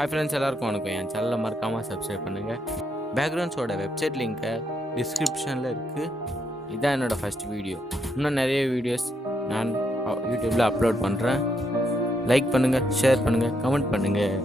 Hi friends, எல்லாருக்கும் வணக்கம். என் சேனலில் மறக்காமல் சப்ஸ்கிரைப் பண்ணுங்கள். பேக்ரவுண்ட்ஸோட வெப்சைட் லிங்க்கை டிஸ்கிரிப்ஷனில் இருக்குது. இதுதான் என்னோடய ஃபஸ்ட் வீடியோ. இன்னும் நிறைய வீடியோஸ் நான் யூடியூப்பில் அப்லோட் பண்ணுறேன். லைக் பண்ணுங்கள், ஷேர் பண்ணுங்கள், கமெண்ட் பண்ணுங்கள்.